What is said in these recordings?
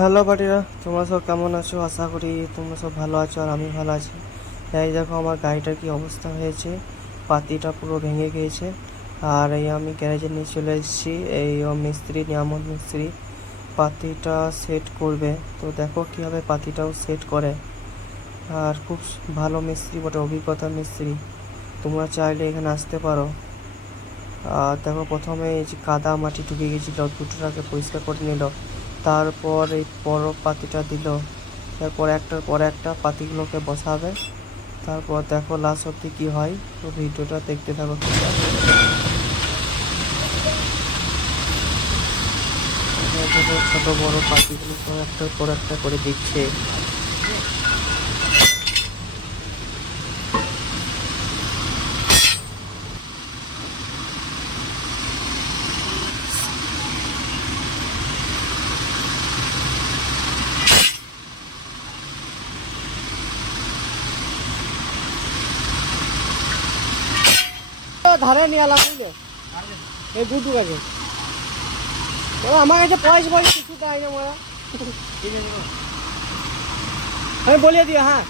Hello পাটিরা তোমরা সব কেমন আছো? আশা করি তোমরা সব ভালো আছো আর আমি ভালো আছি। এই দেখো আমার গাড়িটার কি অবস্থা হয়েছে। পাতিটা পুরো ভেঙে গিয়েছে। আর এই আমি গ্যারেজে নিয়ে চলে এসেছি। এই মিস্ত্রি, নিয়ামত মিস্ত্রি, পাতিটা সেট করবে। তো দেখো কীভাবে পাতিটাও সেট করে। আর খুব ভালো মিস্ত্রি, বটে, অভিজ্ঞতা মিস্ত্রি। তোমরা চাইলে এখানে আসতে পারো। আর দেখো প্রথমে এই যে কাদা মাটি ঢুকে গেছিল দুটোটাকে পরিষ্কার করে নিল। তারপর এই বড় পাতিটা দিল। তারপর একটার পর একটা পাতিগুলোকে বসাবে। তারপর দেখো লাস্ট অব্দি কি হয়। তো ভিডিওটা দেখতে থাকো ছোটো বড় পাতিগুলো একটার পর একটা করে দিচ্ছে। ধারে নিয়ে বুঝলে এই দুটো কাছে এবার আমার কাছে পয়সা পয়সা কিছু দেয় না মারা। আমি বলিয়ে দিও হ্যাঁ।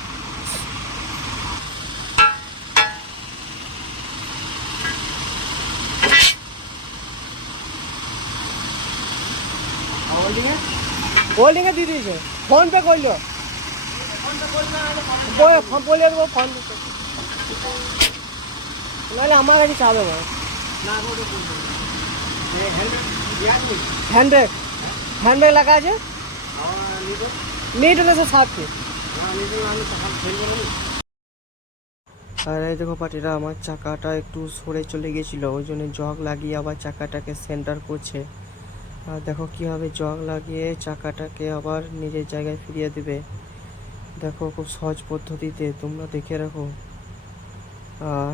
হোল্ডিং এ? দিয়ে দিয়েছে। ফোন পে করল। বলে- দেবো ফোন নাহলে আমার কাছে চাবে না হ্যান্ড হ্যান্ড লাগা আছে? হলে তো ফিট আর এই দেখো পাটিরা আমার চাকাটা একটু সরে চলে গেছিল, ওই জন্য জগ লাগিয়ে আবার চাকাটাকে সেন্টার করছে। আর দেখো কীভাবে জগ লাগিয়ে চাকাটাকে আবার নিজের জায়গায় ফিরিয়ে দেবে। দেখো খুব সহজ পদ্ধতিতে, তোমরা দেখে রাখো। আর